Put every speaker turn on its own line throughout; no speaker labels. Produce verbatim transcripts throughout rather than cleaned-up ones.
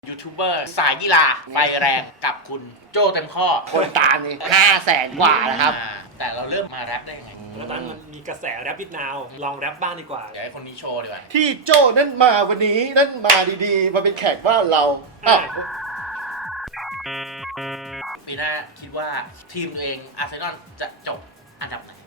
ยูทูบเบอร์สายกีฬาไฟแรงกับคุณโจ้เต็มข้อ
คนตามนี่ห้าแสนกว่าแล้วครับ
แต่เราเริ่มมาแรปได้ยังไง
แล้วตอนนั้นมันมีกระแสแรปวิดนาวลองแรปบ้างดีกว่า
เดี๋ยวให้คนนี้โชว์ดีกว่า
ที่โจ้นั่นมาวันนี้นั่นมาดีๆมาเป็นแขกบ้านเราอ้าว
ปีหน้าคิดว่าทีมตัวเองอาร์เซนอลจะจบอันดับไหน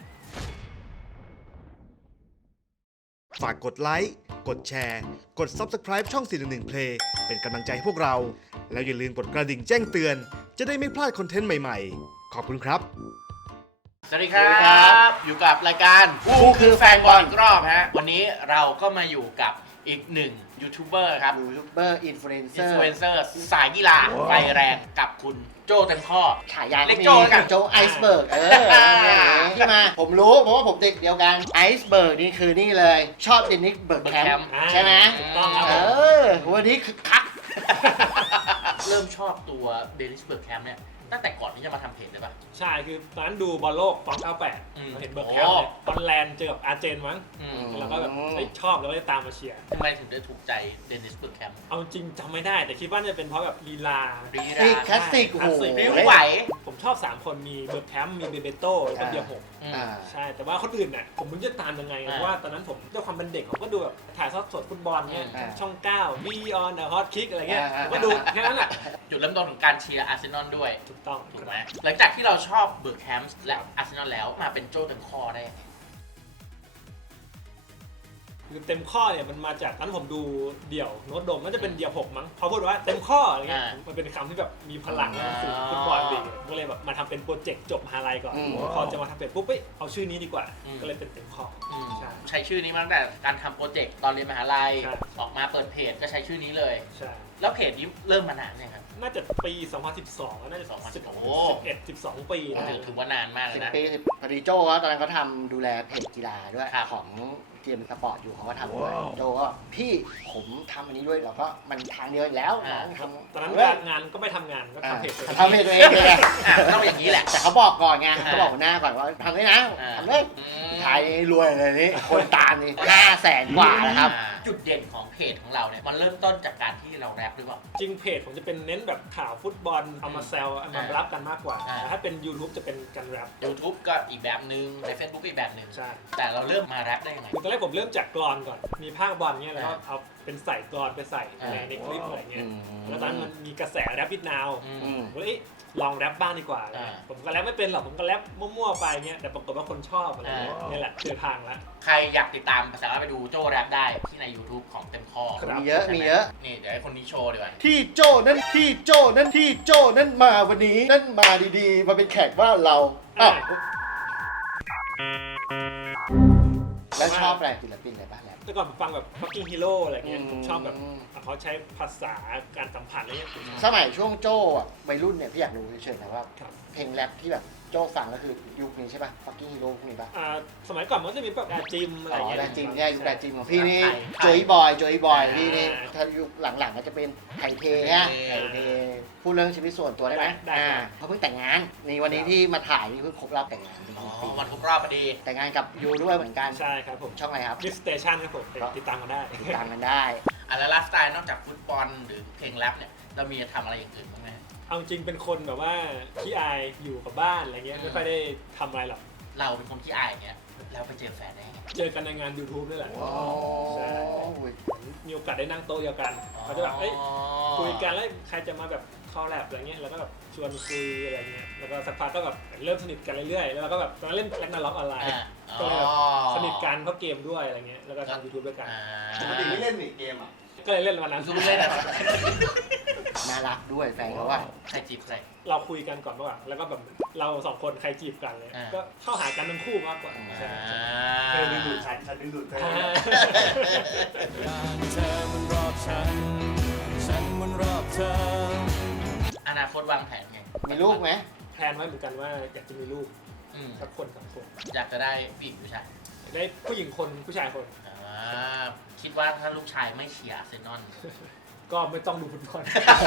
ฝากกดไลค์ กดแชร์ กด ซับสไครบ์ ช่อง สี่หนึ่งหนึ่ง Play เป็นกำลังใจให้พวกเรา แล้วอย่าลืมกดกระดิ่งแจ้งเตือน จะได้ไม่พลาดคอนเทนต์ใหม่ๆ ขอบคุณครับ
สวัสดีครับ อยู่กับรายการกูคือแฟนบอลอีกรอบฮะ วันนี้เราก็มาอยู่กับอีกหนึ่งยูทูบเบอร์ครับ
ยูทูบเบอร์อินฟลูเอนเซ
อิ
อน ร์
ฟลูเอนเซอร์สายกีฬาไฟแรงกับคุณโจ้เต็มข้อ
ฉายา
เล็กโจ้แล้วกัน
โจไอซ์เบิร์กเออที่มาผมรู้เพราะว่าผมเด็กเดียวกันไอซ์เบิร์กนี่คือนี่เลยชอบเดนิสเบิร์กแคมป์ใช่ไหม
ถูกต้องครับ
เออวันนี้คือคัก
เริ่มชอบตัวเดนิสเบิร์กแคมป์เนี่ยตั้งแต่ก่อนที่จะมาทำเพจเลยป่ะ
ใช่คือตอนนั้นดูบอลโลกสองพันเก้าสิบแปด
อืม
เห็นเบิร์กแคมป์เนี่ยฮอลแลนด์เจอกับอาร์เจนมั้ง
อืม
แล้วก็แบบเฮ้ยชอบแล้วก็เลยตามมาเชียร์
ทำไมถึงได้ถูกใจเดนิสเบิร์กแคมป์
เอาจริงจำไม่ได้แต่คิดว่าจะเป็นเพราะแบบลีลา
รี
คลาสสิกคลาสสิกโอ้โห
ริ้วไหว
ผมชอบสามคนมีเบิร์กแคมป์มีเบเบโต้แล้วก็เบียร์หก
อืม
อ่า
ใช่แต่ว่าคนอื่นน่ะผมไม่รู้จะตามยังไง
อ่า
เพราะว่าตอนนั้นผมด้วยความเป็นเด็กผมก็ดูแบบถ่ายทอดสดฟุตบอลเนี่ย
อ่า
ช่องเก้า Be on the Hot Kick อะไรเงี้ย
อ่า
ผมก็ดูแค่นั้นแหละ
จุดเริ่มต้นของการเชียร์อาร์เซนอลด้วย
ถูกต้อง
ถูกไหมหลังจากที่เราชอบเบิร์กแคมป์และอาร์เซนอลแล้วมาเป็นโจ้เต็มข้อได้ยังไง
คือเต็มข้อเนี่ยมันมาจากตอนนนผมดูเดี่ยวโน้ตโดมน่าจะเป็นเดี่ยวหกมั้งเขาพูดว่าเต็มข้ออะไรเงี้ยมันเป็นคำที่แบบมีพลังนะสื่อฟุตบอลดีก็เลยแบบมาทำเป็นโปรเจกต์จบมหาลัยก่อน
อืม
พอจะมาทำเป็นปุ๊บเอ้ยเอาชื่อนี้ดีกว่า ก็เลยเป็นเต็มข้อ
อืม
ใช่
ใช้ชื่อนี้มาตั้งแต่การทำโปรเจกต์ตอนเรียนมหาลัย
ใช่
ออกมาเปิดเพจก็ใช้ชื่อนี้เลย
ใช่
แล้วเพจนี้เริ่มมานานเนี่ยงครับ
น่าจะปี สองพันสิบสองน่าจะ
สองพันสิบสอง
สิบเอ็ด สิบสองปีนะ
ถือถือว่านานมากเล
สิ
ย
บ
นะ
ปีสิบพอดีโจ้ก็ตอนนั้นเขาทำดูแลเพจกีฬาด้วย
ครับ
ของเกมสปอร์ตอยู่เขาก็ทำด้วยโจ้ก็พี่ผมทำอันนี้ด้วยเราก็มันทางเดียวอีกแล้วน้องทำ
ตอนนั้น
เว้ย
งานก็ไม่ทำงานก็
อ่า
ทำเพจตัวเอง
ทำเพจตัวเองเลยไง
อ่ะต้องอย่างนี้แหละ
แต่เขาบอกก่อนไง
อ่า
เขาบอกหัวหน้าก่อนว่าทำด้วยนะ
อ่า
ทำเลย
อืม
ไทยรวยเลยนี่คนตามนี่ห้าแสนกว่าแล้วครับ
อ่าจุดเด่นของเพจของเราเนี่ยมันเริ่มต้นจากการที่เราแรปหรือเปล่า
จริงเพจผมจะเป็นเน้นแบบข่าวฟุตบอลเอามาแซวเอามารับกันมากกว่า
อ่า
แต่ถ้าเป็น YouTube จะเป็นการแรป
YouTube ก็อีกแบบนึงใน Facebook ก็อีกแบบนึง
ใช่
แต่เราเริ่มมาแรปได้ยังไง
คือตอนแรกผมเริ่มจากกลอนก่อน มีภาคบอลเนี่ยแล้วก็
อ่า
เอาเป็นใส่กลอนไปใส่
อ่า
ในในคลิปอะไรเงี้ย
อืม
แล้วตอนนั้นมันมีกระแสแรปวิดนาว
อื
อื
ม
ม
ผมก็เลยเอ๊ะลองแรปบ้างดีกว่า
อ่า
ผมก็แรปไม่เป็นหรอก ผมก็แรปมั่วๆไปเงี้ย แต่ปรากฏว่าคนชอบอะไรเงี้ย
อ่า
นี่แหละคือทางละ
ใครอยากติดตามสามารถไปดูโจ้แรปได้ที่ใน YouTube ของเต็มข้อ
ครับ
มีเยอะมีเยอะ
นี่เดี๋ยวให้คนนี้โชว์ดีกว่า
ที่โจ้นั่นที่โจ้นั่นที่โจ้นั่นมาวันนี้นั่นมาดีๆมาเป็นแขกบ้านเราอ้าวแล้วชอบอะไรศิลปินอะไรบ้างแล้ว
แต่ก่อนผมฟังแบบ fucking hero อะไรเงี้ย
อืม
ผมชอบแบบเขาใช้ภาษาการสัมผัสอะไรเงี้ยผมชอบ
สมัยช่วงโจ้อะวัยรุ่นเนี่ยพี่อยากรู้เฉยๆนะว่า
ครับ
เพลงแรปที่แบบโจ้ฟังก็คือยุคนี้ใช่ป่ะ Fucking Hero พวกนี้ป่ะ
อ่าสมัยก่อนมันก็จะมีแบบดาจิมอะไร
อ๋อ
เงี้ย
แดจิมใช่ยุคแดจิมของพี่นี่
ไทย
โจยบอยโจยบอย
อ่า
พี่นี่ถ้ายุคหลังๆก็จะเป็นไทยเทฮะ
ไท
ไท
ย
ย
เท
เทพูดเรื่องชีวิตส่วนตัวได้ไหม
ได้
อ่า
ครับ
เขาเพิ่งแต่งงานนี่วันนี้ที่มาถ่ายนี่เพิ่งครบรอบแต่งงานจริง
อ๋อ
ๆปี
วันครบรอบพอดี
แต่งงานกับยูด้วยเหมือนกัน
ใช่ครับผม
ช่องอะไรครับ
ดิสเตชันครับผมไปติดตามกันได้
ติดตามกันได้
อ่ะแล้วไลฟ์สไตล์นอกจากฟุตบอลหรือเพลงแรปเนี่ยเรามีทำอะไรอย่างอื่นบ้างไหม
เอาจริงเป็นคนแบบว่าขี้อายอยู่กับบ้านอะไรเงี้ย
อืม
ไม่ค่อยได้ทำอะไรหรอก
เราเป็นคนที่อายอย่างเงี้ยแล้วไปเจอแฟนได้ยังไง
เจอกันในงาน YouTube นี่แหละ
โอ้
ใช่
ย
มีโอกาสได้นั่งโต๊ะเดียวกันเขาจะแบบเอ้ยคุยกันแล้วใครจะมาแบบเข้าแลบอะไรเงี้ยแล้วก็แบบชวนคุยอะไรเงี้ยแล้วก็สักพักก็แบบเริ่มสนิทกันเรื่อยๆแล้วเราก็แบบตอนนั้นเล่นแร็กนาร็อกออนไลน์
อ่า
ก็เลยแบบสนิทกันเพราะเกมด้วยอะไรเงี้ยแล้วก็ทำ YouTube ด้วยกัน
อ่า
ปกติไม่เล่นหนีเกมอ่ะ
ก็เลยเล่นวันนั้น
ซูมเล่นอะไร
น่ารักด้วยแฟนเขาว่า
ใครจีบใคร
เราคุยกันก่อนว่าแล้วก็แบบเราสองคนใครจีบกันเลย
อ่า
ก็เข้าหากันทั้งคู่มากกว่าใช่
อ่า
ใช่
เธอดึงดูดฉันฉันดึงดูดเธอ
อ่า
เธอมันรอบฉัน ฉันมันรอบเธอ
อนาคตวางแผนไง
มีลูกไหม
แพลนไว้เหมือนกันว่าอยากจะมีลูก
อืม
สักคนสองคน
อยากจะได้ผู้หญิงผู้ชาย
อยากได้ผู้หญิงคนผู้ชายคน
อ่าคิดว่าถ้าลูกชายไม่เชียร์อาร์เซนอล
ก็ไม่ต้องดูฟุตบอล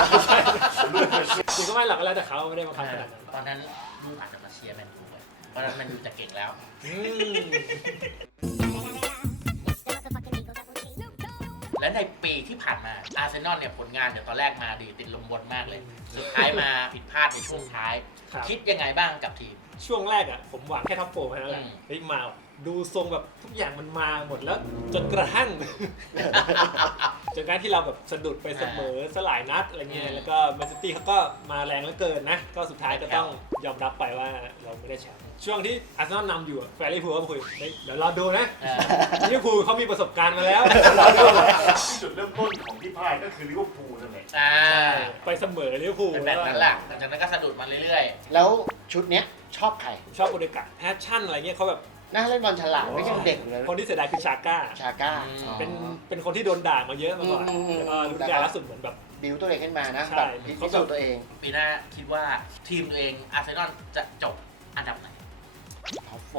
จริงก็ไม่หรอกแล้วแต่เขาไม่ได้บังคับขนาดนั้น
ตอนนั้นลูกอาจจะมาเชียร์แมนยูเลยเพราะฉะนั้นแมนยูจะเก่งแล้ว
อืม
และและในปีที่ผ่านมาอาร์เซนอลเนี่ยผลงานเดี๋ยวตอนแรกมาดีติดลมบนมากเลย สุดท้ายมาผิดพลาดในช่วงท้าย
ครับ
คิดยังไงบ้างกับทีม
ช่วงแรกอ่ะผมหวังแค่ท็อปโฟร์แค่นั้นแหละ
อืม
เฮ้ยมาว่ะดูทรงแบบทุกอย่างมันมาหมดแล้ว จนกระทั่ง จนกระทั่งที่เราแบบสะดุดไปเสมอสลายนัดอะไรเงี้ยแล้วก็แมนซิตี้เขาก็มาแรงเหลือเกินนะ ก็สุดท้ายก็ต้องยอมรับไปว่าเราไม่ได้แชมป์ช่วงที่อาร์เซนอลนำอยู่อะแฟร์รี่พูลก็มาคุยเฮ้ยเดี๋ยวรอดูนะ
เออ
ลิเวอร์พูลเขามีประสบการณ์มาแล้วรอดูเลย
จุดเริ่มต้นของที่พ่ายก็คือลิเวอร์พูลนั่นแหละ
อ่า
ไปเสมอลิเวอร์พูล
เป็นแบบนั้นแหละหลังจากนั้นก็สะดุดมาเรื่อย
แล้วชุดเนี้ยชอบใคร
ชอบโอเดกาแพชชั่นอะไรเงี้ยเขาแบบ
น่าเล่นบอลฉลาดไม่ใช่เด็กเลย
คนที่เสียดายคือชาก้า
ชาก้า
เป็นเป็นคนที่โดนด่ามาเยอะมาก่อน
อืมอืมอืม
แล้วก็รุ่นใหญ่ล่าสุดเหมือนแบบ
บิวตัวเองขึ้นมานะ
ใช่
แบบพิสูจน์ตัวเอง
ๆ ปีหน้าคิดว่าทีมตัวเองอาร์เซนอลจะจบอันดับไหน
ท็อปโฟ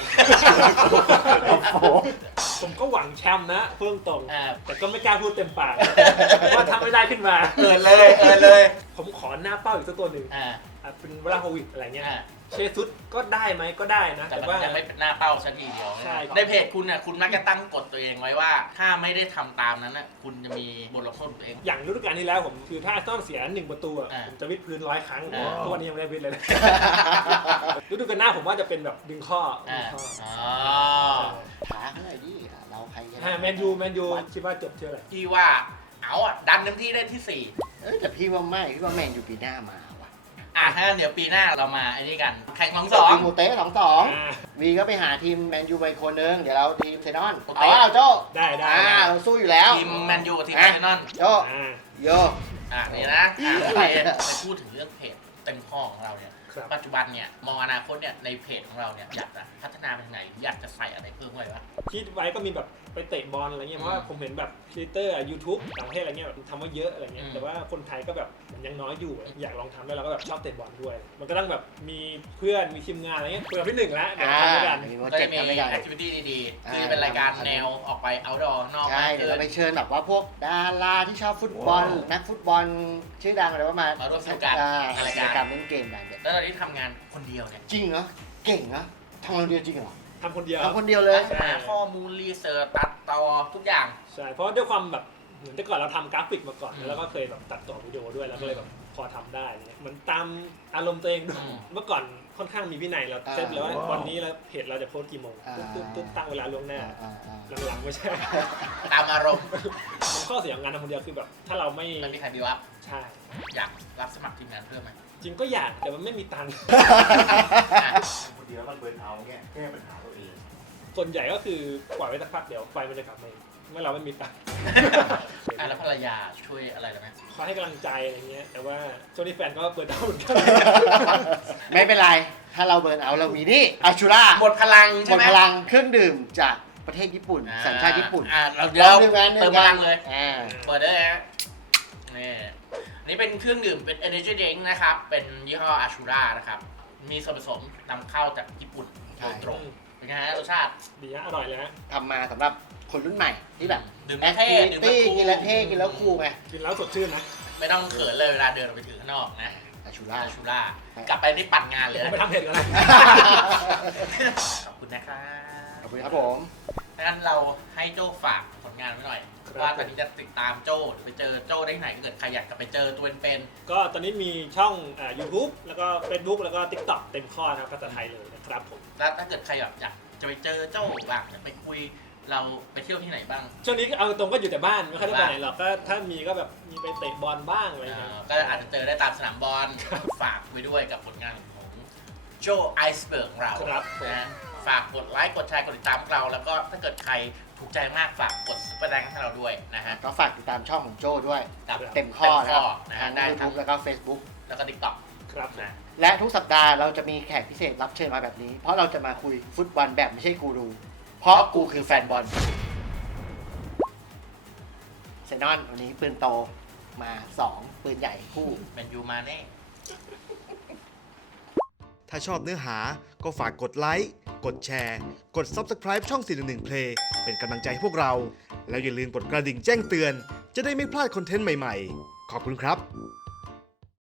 ผมก็หวังแชมป์นะเพิ่งตรง
อ่า
แต่ก็ไม่กล้าพูดเต็มปาก ว่าทำไม่ได้ขึ้นมา
เออเลยเออเลย
ผมขอหน้าเป้าอีกสักตัวหนึ่ง
อ่า
อ่ะเป็นวลาโฮวิชอะไรเงี้ย
อ่า
เชซุสก็ได้ไหมก็ได้นะ
แต่
แต่
มัน
ว่า
ยังไม่เป็นหน้าเป้าสักทีเดียว
ใช่
ในเพจคุณน่ะคุณมักจะตั้งกฎตัวเองไว้ว่า ถ้าไม่ได้ทำตามนั้นน่ะคุณจะมีบทลงโทษตัวเอง
อย่างฤดูกาลที่แล้วผมคือถ้าต้องเสียหนึ่งประตูอะ
อ่า
ผมจะวิดพื้นร้อยครั้ง
อ่า
ทุกวันนี้ยังไม่ได้วิดเลยนะ ฤดูกาลหน้าผมว่าจะเป็นแบบดึงข้อดึ
อ่าง
ข้อ
อ๋อ
ถามหน่อยดิเราใครชนะ
อ่าแมนยูแมนยูคิดว่าจบเท่าไหร่
พี่ว่าเอาอ่ะดันเต็มที่ได้ที่สี่
เอ้ยแต่พี่ว่าไม่พี่ว่าแมนยูปีหน้ามาว่ะ
อ่ะถ้างั้นเดี๋ยวปีหน้าเรามาไอ้นี่กันแข่งสองสอง
ทีมมูเต้สองสอง
อ่า
วีก็ไปหาทีมแมนยูไปคนนึงเดี๋ยวเราทีมเซนอน
โอเค
เอาเอาโจ้
ได้ได้
อ่าเราสู้อยู่แล้ว
ทีมแมนยูกับทีมอาร์เซนอล
โจ้
อ่า
โย
อ่ะนี่นะอ่ะโอเคไปพูดถึงเรื่องเพจเต็มข้อของเราเนี่ย
ครับ
ปัจจุบันเนี่ยมองอนาคตเนี่ยในเพจของเราเนี่ยอยากจะพัฒนาไปทางไหนอยากจะใส่อะไรเพิ่มไว้วะ
คิดไว้ก็มีแบบไปเตะบอลอะไรเงี้ยเพราะว่าผมเห็นแบบครีเอเตอร์ยูทูบต่างประเทศอะไรเงี้ยแบบทำว่าเยอะอะไรเงี้ย
อืม
แต่ว่าคนไทยก็แบบมันยังน้อยอยู่อยากลองทำแล้วเราก็แบบชอบเตะบอลด้วย มันก็ต้องแบบมีเพื่อนมีทีมงานอะไรเงี้ยคุยกับพี่หนึ่งแล้วเดี๋ยว
อ่า
ทำด้วยกัน
มีโปร
ก็
เจก
จะ
ต์
มี
ทำด้วยกัน
แอคทิวิตี้ดีๆ
อ่า
คือเป็นรายการแนวออกไป outdoor นอก
ใช่
มาก
เดี๋ยว
ขึ้
เรา
น
ไปเชิญแบบว่าพวกดาราที่ชอบฟุตบอล นักฟุตบอลชื่อดังอะไรว่ามา
มาร่วมสนุกกัน
อ่า
ในราย
ราย
กา
การ รเล่นเกมกัน
แล้วตอนนี้ทำงานคนเดียวเนี่ย
จริงเหรอเก่งเหรอทำคนเดียวจริงเหรอ
ทำคนเดียว
ทำคนเดียวเลย
หาข้อมูลรีเสิร์ชตัดต่อทุกอย่าง
ใช่เพราะด้วยความแบบเหมือนแต่ก่อนเราทำกราฟิกมาก่อน
อืม
แล้วก็เคยแบบตัดต่อวิดีโอด้วยแล้วก็เลยแบบพอทำได้อะไรเงี้ยเหมือนตามอารมณ์ตัวเองด้วย
อืม
เมื่อก่อนค่อนข้างมีวินัยเราเซตเลยว่า
อ่า
วันนี้เราเพจเราจะโพสต์กี่โมง
อ่า
ตึ๊บตึ๊บตั้งเวลาล่วงหน้า
อ่าอ่า
หลังๆไม่ใช่
ตามอารมณ์
มันข้อเสียของงานทำคนเดียวคือแบบ ถ้าเราไม่
มันมีใครบิวอัพ
ใช่
อยากรับสมัครทีมงานเพิ่มไหม
จริงก็อยากแต่มันไม่มีตังค์
อ่ะ
คนเดียวมันเบิร์นเอาท์เนี่ยแก้ปัญหาตัวเอง
ส่วนใหญ่ก็คือปล่อยไว้สักพักเดี๋ยวไฟมันจะกลับมาเองเมื่อเราไม่มีตังค์
อ่ะแล้วภรรยาช่วยอะไรได้ไหม
เขาให้กำลังใจอะไรเงี้ยแต่ว่าช่วงนี้แฟนก็เปิดเตาเหมือนกัน
ไม่เป็นไร ถ้าเราเบิร์นเอาท์เรามีนี่อาชูรา
หมดพลัง
หม
ใช่
ด
ไหม
พลังเครื่องดื่มจากประเทศญี่ปุ่น สัญชาติญี่ปุ่น
อ่ะเราเดี๋ยว
ดื่มกัน
เติมพลังเลย
อ่า
เปิดได้เลยฮะนี่อันนี้เป็นเครื่องดื่มเป็น energy drink นะครับ เป็นยี่ห้ออาชูรานะครับ มีส่วนผสมนำเข้าจากญี่ปุ่นโดยตรง เป็นไงฮะรสชาติ
ดีฮะอร่อยเลยฮะ
ทำมาสำหรับคนรุ่นใหม่ที่แบบ
ดื่ม
แอ
แล้ว
ค
เท่
ทิวิ
ดื่ม
ตี้
แล้วคูล
กินแล้วเท่กินแล้วคูลไง
กินแล้วสดชื่นนะ
ไม่ต้องเขินเลยเวลาเดินออกไปถือข้างนอกนะ
อาชูรา
อาชูรากลับไปที่ปั่นงานเลย
ผม
นะ
ไปทำเพจกันเลย
ขอบคุณนะครับ
ขอบคุณครับผม
งั้นเราให้โจ้ฝากผลงานไว้หน่อย
ครับ
ว่าตอนนี้จะติดตามโจ้หรือไปเจอโจ้ได้ที่ไหนถ้าเกิดใครอยากจะไปเจอตัวเป็น
ก็ตอนนี้มีช่องอ่า YouTube แล้วก็ Facebook แล้วก็ TikTok เต็มข้อนะครับภาษาไทยเลยนะครับผม
ๆแล้วถ้าเกิดใครแบบอยากจะไปเจอโจ้บ้างอยากไปคุยเราไปเที่ยวที่ไหนบ้าง
ช่วงนี้เอาตรงก็อยู่แต่บ้านไม่ค่อยได้ไปไหนหรอกก็ถ้ามีก็แบบมีไปเตะบอลบ้างอะไร
เอ่
เงี้ย
อก็อาจจะเจอได้ตามสนามบอลฝากไว้ด้วยกับผลงานของโจ้ไอซ์เบิร์กของเรา
ครับผม
นะฝากกดไลค์กดแชร์กดติดตามพวกเรา แล้วก็ถ้าเกิดใครถูกใจมากฝากกดซุปเปอร์แดงให้เราด้วยนะฮะ
ก็ฝากติดตามช่องของโจ้ด้วย
กับ
เต็มข้อนะครับ
นะ
ทั้
ฮะ
ง
ได้
ยู
ทั้
ทู
ง
บแล้วก็ Facebook
แล้วก็ติ๊กต็อก
ครับ
นะ
และทุกสัปดาห์เราจะมีแขกพิเศษรับเชิญมาแบบนี้ เพราะเราจะมาคุยฟุตบอลแบบไม่ใช่กูรู เพราะกูคือแฟนบอลเซนอนวันนี้ปืนโตมาสองปืนใหญ่คู่
แมนยูมาแน่
ถ้าชอบเนื้อหาก็ฝากกดไลค์ กดแชร์ กด Subscribe ช่อง สี่หนึ่งหนึ่ง Play เป็นกำลังใจให้พวกเรา แล้วอย่าลืมกดกระดิ่งแจ้งเตือน จะได้ไม่พลาดคอนเทนต์ใหม่ๆ ขอบคุณครับ